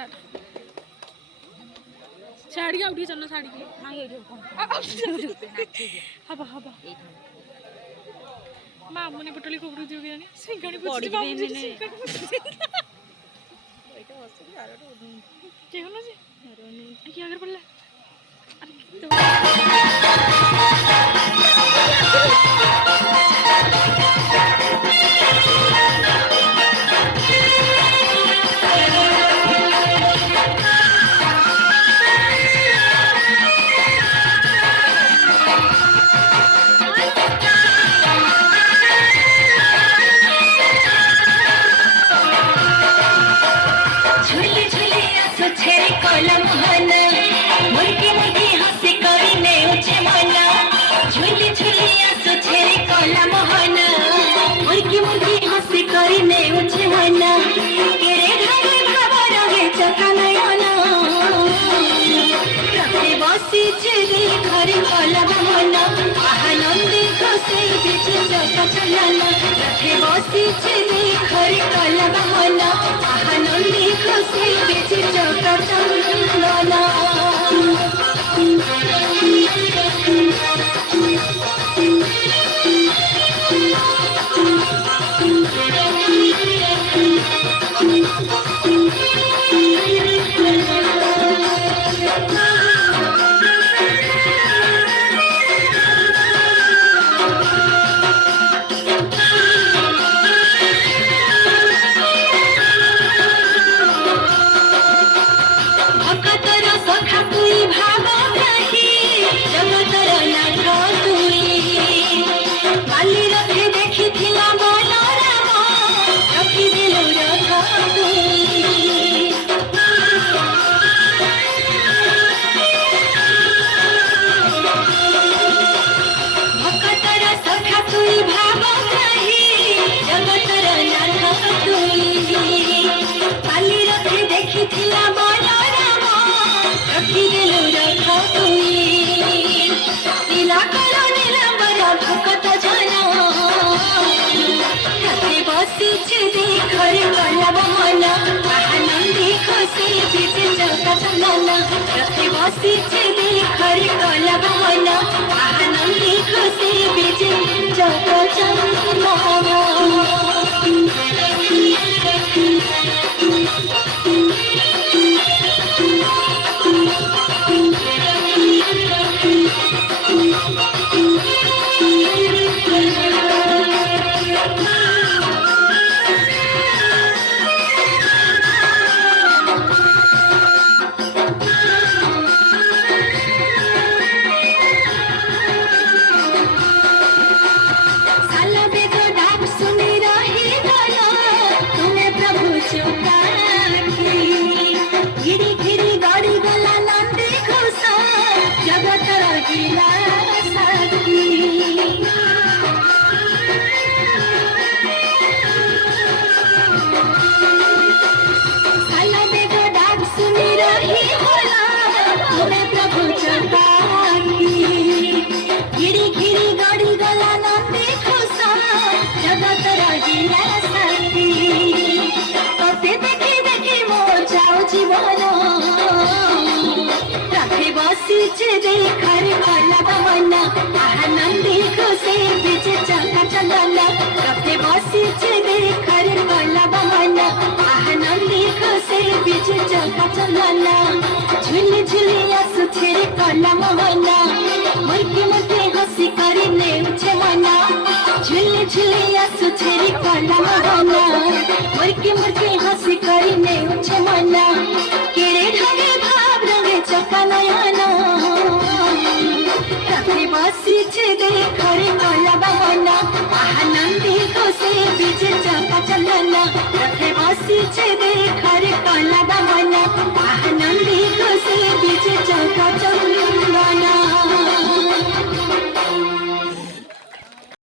start sari outie चलना साड़ी की हां ये हबा हबा मामुनी पटोली कोबरू दियो के जानी सिंगाणी पड़ी पुछी मामू ने एटा बस यार के होना जी क्या कर पड़ला झुली झुली आसु छेड़े कला मोहना मुर्की मुर्की हंसी करी ने उछे मना झुली झुली आसु छेड़े कला मोहना मुर्की मुर्की हंसी करी ने उछे मना केड़े ढंगे भाव रंगे चका नयना कभी बसी छे देखरे कला बहना आनंदी खुशी बीच चका चलना कभी बसी छे देखरे कला बहना आनंदी खुशी बीच चका